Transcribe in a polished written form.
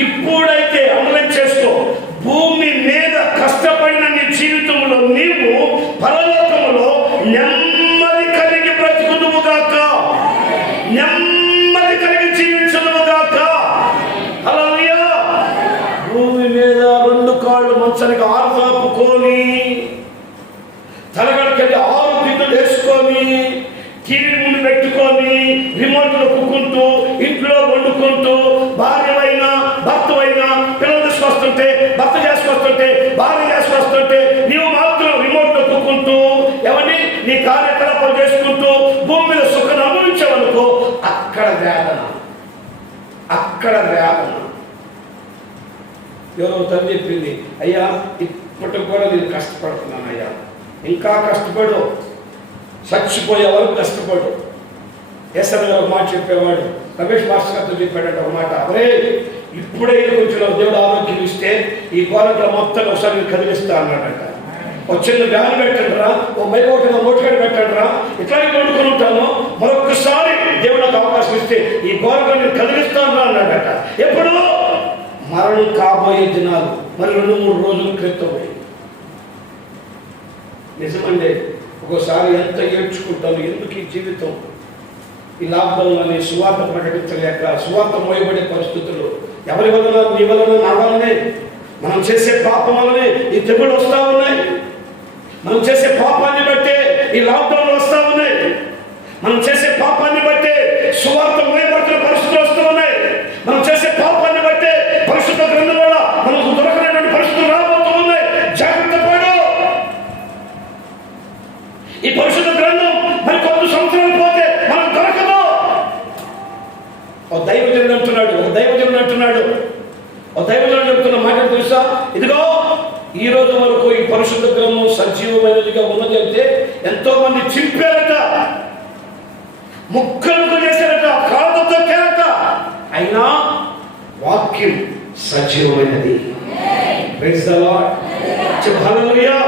ఇప్పుడైతే అనుభవం చేసుకో. భూమి మీద కష్టపడిన నీ జీవితంలో నీవు పరలోకములో నెమ్మది కలిగి బ్రతుకుదువుగాక, నెమ్మది కలిగి జీవించదువుగాక. హల్లెలూయా. భూమి మీద 2 కాళ్ళు మంచానికి 6 దాపుకొని, తలగడకెళ్ళి 6 దిద్దులు వేసుకొని, టీవీ ముందు పెట్టుకొని, రిమోట్ నొక్కుంటూ, ఇంట్లో వండుకుంటూ, భార్యవైనా భర్తవైనా పిల్లలు తీసుకొస్తుంటే, భర్త చేసుకొస్తుంటే, భార్య చేసుకొస్తుంటే, నీవు మాత్రం రిమోట్ నొక్కుంటూ ఎవరిని నీ కార్యకలాపాలు చేసుకుంటూ భూమి మీద సుఖం అనుభవించావనుకో, అక్కడ వేదన, అక్కడ వేదన. ఎవరో తల్లి చెప్పింది, అయ్యా ఇప్పటికి కూడా నేను కష్టపడుతున్నాను అయ్యా, ఇంకా కష్టపడు, చచ్చిపోయే వరకు కష్టపడు. ఎస్ఎన్ గారు ఒక మాట చెప్పేవాడు, రమేష్ మాస్టర్ గారితో చెప్పాడంటే ఒక మాట, అరే ఇప్పుడే కొంచెం దేవుడు ఆరోగ్యం ఇస్తే ఈ గోడలో మొత్తం ఒకసారి కదిలిస్తా అన్నాడంట. ఒక చిన్న గాలి పెట్టండి రా, ఓ మైకోట నోటికాడ పెట్టండి రా, ఇట్లాగే వండుకొని ఉంటాను, మరొకసారి దేవుడు నాకు అవకాశం ఇస్తే ఈ గోడలో నేను కదిలిస్తాను అన్నాడట. ఎప్పుడు? మరణం కాబోయే దినాలు, మరి 2-3 రోజుల క్రితం. నిజమండి, ఒక్కోసారి ఎంత ఏడ్చుకుంటాను, ఎందుకు ఈ జీవితం, ఈ లాక్డౌన్ అని సువార్త ప్రకటించలేక, సువార్త మోయబడే పరిస్థితులు ఎవరి వలన, నీ వలన, నా వలనే, మనం చేసే పాపం వలనే ఈ తెగులు వస్తూ ఉన్నాయి. మనం చేసే పాపాన్ని బట్టే ఈ లాక్డౌన్ వస్తూ ఉన్నాయి. మనం చేసే పాపాన్ని బట్టే సువార్త మోయబడుతున్న పరిస్థితులు వస్తూ ఉన్నాయి. మనం చేసే పాపాన్ని బట్టే పరిశుద్ధ గ్రంథం వల్ల మనకు దొరకనటువంటి పరిస్థితులు రాబోతూ ఉన్నాయి. జాగ్రత్త పడు. ఈ పరిశుద్ధ గ్రంథం మరి కొద్ది సంవత్సరాలు పోతే మనకు దొరకదు. ఒక దైవజనుడు అంటున్నాడు, ఒక దైవజనుడు చెప్తున్న మాట తెలుసా? ఇదిగో ఈ రోజు వరకు ఈ పరిశుద్ధ గ్రంథం సజీవమైనదిగా ఉన్నది అంటే ఎంతో మంది చింపారట, ముక్కలకు చేశారట, కాళ్ళతో తొక్కారట, అయినా వాక్యం సజీవమైనది. Praise the Lord. హల్లెలూయా.